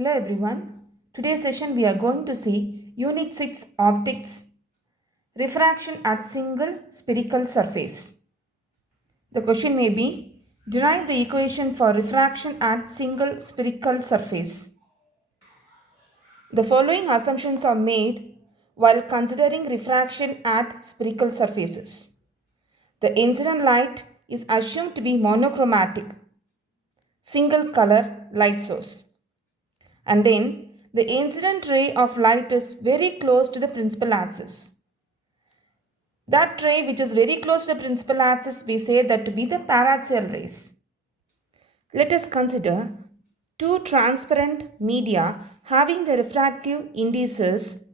Hello everyone. Today's session we are going to see Unit 6 Optics Refraction at Single Spherical Surface. The question may be derive the equation for refraction at single spherical surface. The following assumptions are made while considering refraction at spherical surfaces. The incident light is assumed to be monochromatic, single color light source. And then the incident ray of light is very close to the principal axis. That ray which is very close to the principal axis, we say that to be the paraxial rays. Let us consider two transparent media having the refractive indices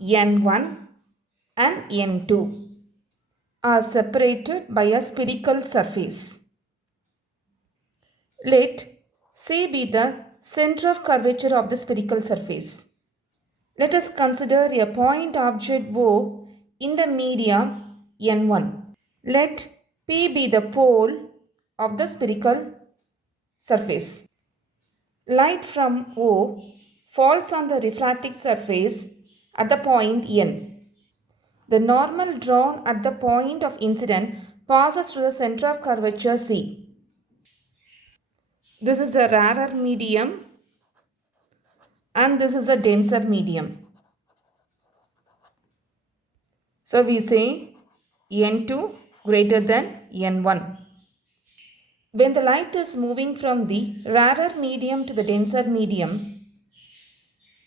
N1 and N2 are separated by a spherical surface. Let C be the center of curvature of the spherical surface. Let us consider a point object O in the medium N1. Let P be the pole of the spherical surface. Light from O falls on the refracting surface at the point N. The normal drawn at the point of incident passes through the center of curvature C. This is a rarer medium and this is a denser medium. So we say N2 greater than N1. When the light is moving from the rarer medium to the denser medium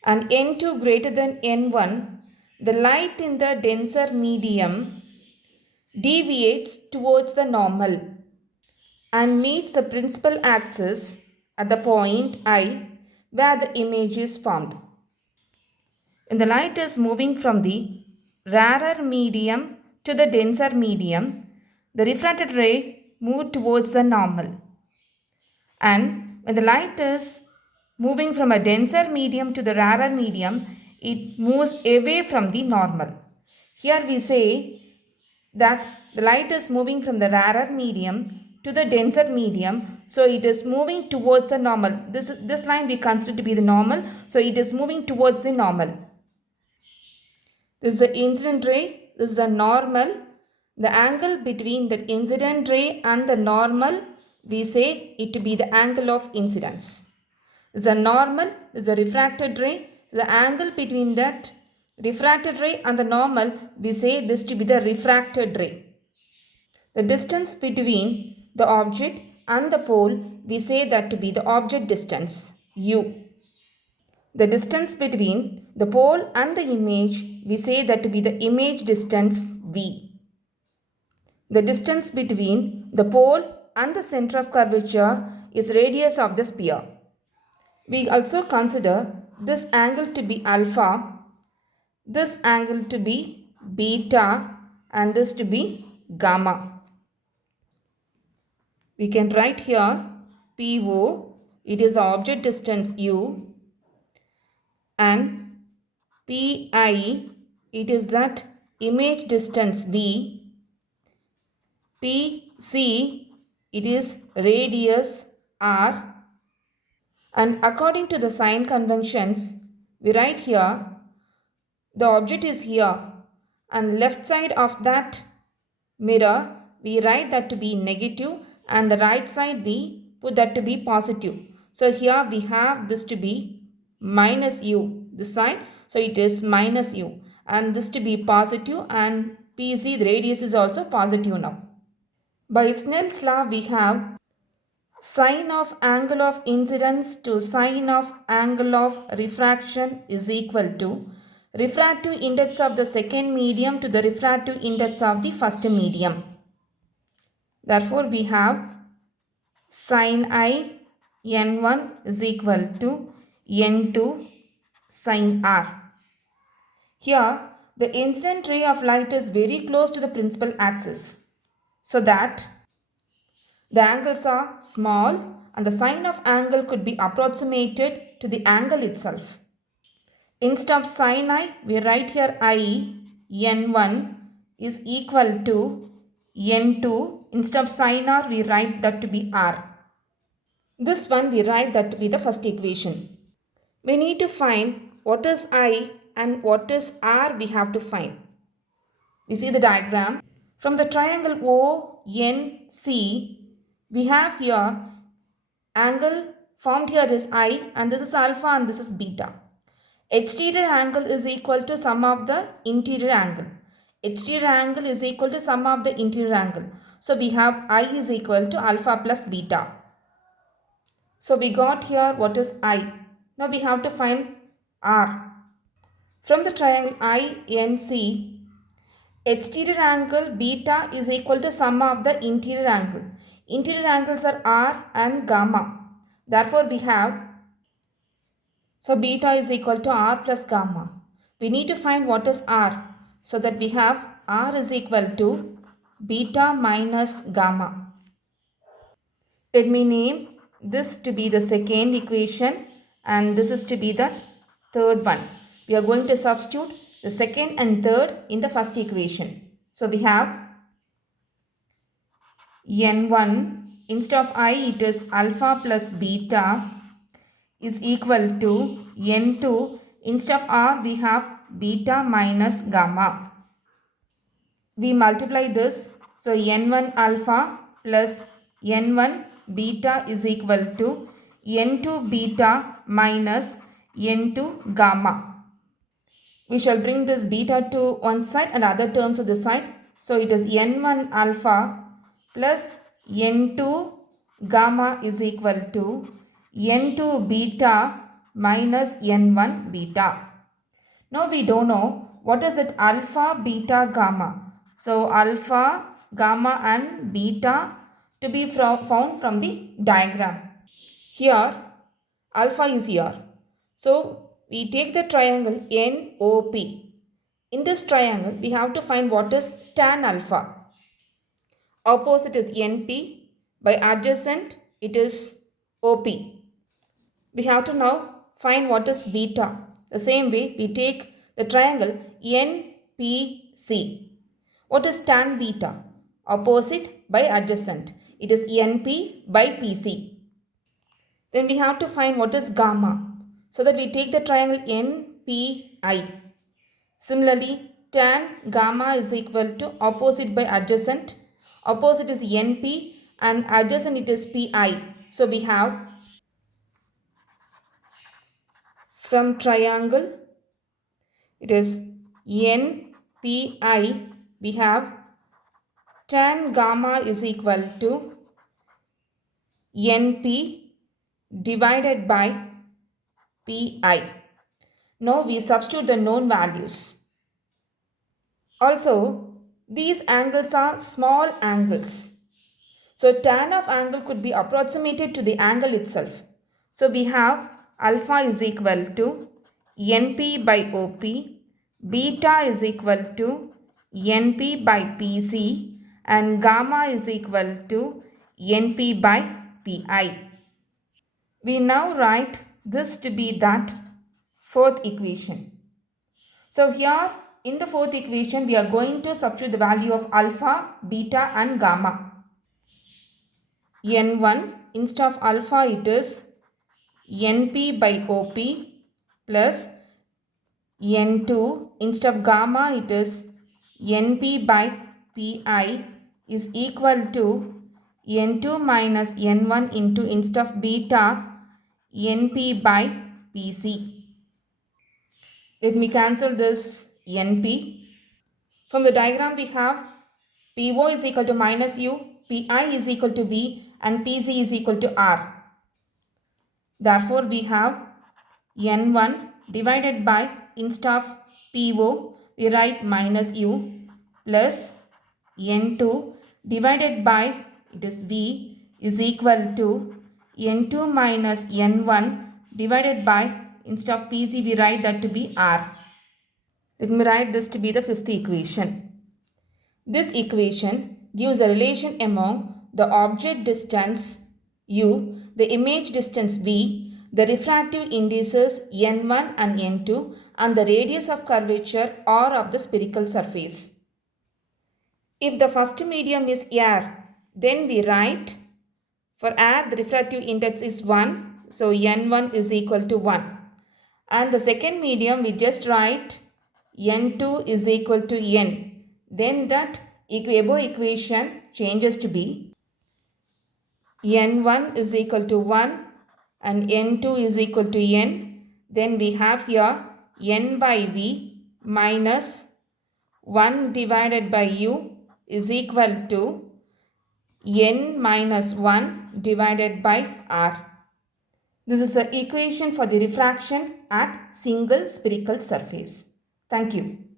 and N2 greater than N1, the light in the denser medium deviates towards the normal and meets the principal axis at the point I where the image is formed. When the light is moving from the rarer medium to the denser medium, the refracted ray moves towards the normal. And when the light is moving from a denser medium to the rarer medium, it moves away from the normal. Here we say that the light is moving from the rarer medium to the denser medium, so it is moving towards the normal. This line we consider to be the normal, so it is moving towards the normal. This is the incident ray, this is the normal. The angle between the incident ray and the normal, we say it to be the angle of incidence. This is a normal, this is a refracted ray. So the angle between that refracted ray and the normal, we say this to be the refracted ray. The distance between the object and the pole, we say that to be the object distance, u. The distance between the pole and the image, we say that to be the image distance v. The distance between the pole and the center of curvature is radius of the sphere. We also consider this angle to be alpha, this angle to be beta, and this to be gamma. We can write here PO, it is the object distance u, and PI, it is that image distance v. PC, it is radius r. And according to the sign conventions, we write here the object is here and left side of that mirror we write that to be negative and the right side we put that to be positive. So here we have this to be minus u this side, so it is minus u, and this to be positive, and PC the radius is also positive now. By Snell's law we have sine of angle of incidence to sine of angle of refraction is equal to refractive index of the second medium to the refractive index of the first medium. Therefore, we have sin I n1 is equal to n2 sin r. Here, the incident ray of light is very close to the principal axis, so that the angles are small and the sign of angle could be approximated to the angle itself. Instead of sin I, we write here I n1 is equal to n2. Instead of sin r, we write that to be r. This one we write that to be the first equation. We need to find what is I and what is R we have to find. You see the diagram. From the triangle ONC, we have here angle formed here is I and this is alpha and this is beta. Exterior angle is equal to sum of the interior angle. Exterior angle is equal to sum of the interior angle. So we have I is equal to alpha plus beta. So we got here what is I. Now we have to find R. From the triangle INC, exterior angle beta is equal to sum of the interior angle. Interior angles are R and gamma. Therefore we have, so beta is equal to R plus gamma. We need to find what is R. So that we have R is equal to beta minus gamma. Let me name this to be the second equation and this is to be the third one. We are going to substitute the second and third in the first equation. So we have N1 instead of I it is alpha plus beta is equal to N2 instead of R we have beta minus gamma. We multiply this, so N1 alpha plus N1 beta is equal to N2 beta minus N2 gamma. We shall bring this beta to one side and other terms to the side. So it is N1 alpha plus N2 gamma is equal to N2 beta minus N1 beta. Now we don't know what is it alpha, beta, gamma. So alpha, gamma and beta to be found from the diagram. Here alpha is here. So we take the triangle NOP. In this triangle we have to find what is tan alpha. Opposite is NP. By adjacent it is OP. We have to now find what is beta. The same way we take the triangle NPC. What is tan beta? Opposite by adjacent. It is NP by PC. Then we have to find what is gamma. So that we take the triangle NPI. Similarly, tan gamma is equal to opposite by adjacent. Opposite is NP and adjacent it is PI. So we have from triangle it is NPI, we have tan gamma is equal to NP divided by PI. Now we substitute the known values. Also, these angles are small angles. So tan of angle could be approximated to the angle itself. So we have alpha is equal to NP by OP, beta is equal to NP by PC and gamma is equal to NP by PI. We now write this to be that fourth equation. So here in the fourth equation we are going to substitute the value of alpha, beta and gamma. N1 instead of alpha it is NP by OP plus N2 instead of gamma it is NP by PI is equal to N2 minus N1 into instead of beta NP by PC. Let me cancel this NP. From the diagram we have PO is equal to minus U, PI is equal to B and PC is equal to R. Therefore, we have N1 divided by instead of PO, we write minus U plus N2 divided by it is V is equal to N2 minus N1 divided by instead of PC we write that to be R. Let me write this to be the fifth equation. This equation gives a relation among the object distance U, the image distance V, the refractive indices N1 and N2 and the radius of curvature R of the spherical surface. If the first medium is air, then we write for air the refractive index is 1, so N1 is equal to 1. And the second medium, we just write n2 is equal to n. Then that above equation changes to be n1 is equal to 1 and n2 is equal to n. Then we have here n by v minus 1 divided by u is equal to n minus 1 divided by r. This is the equation for the refraction at single spherical surface. Thank you.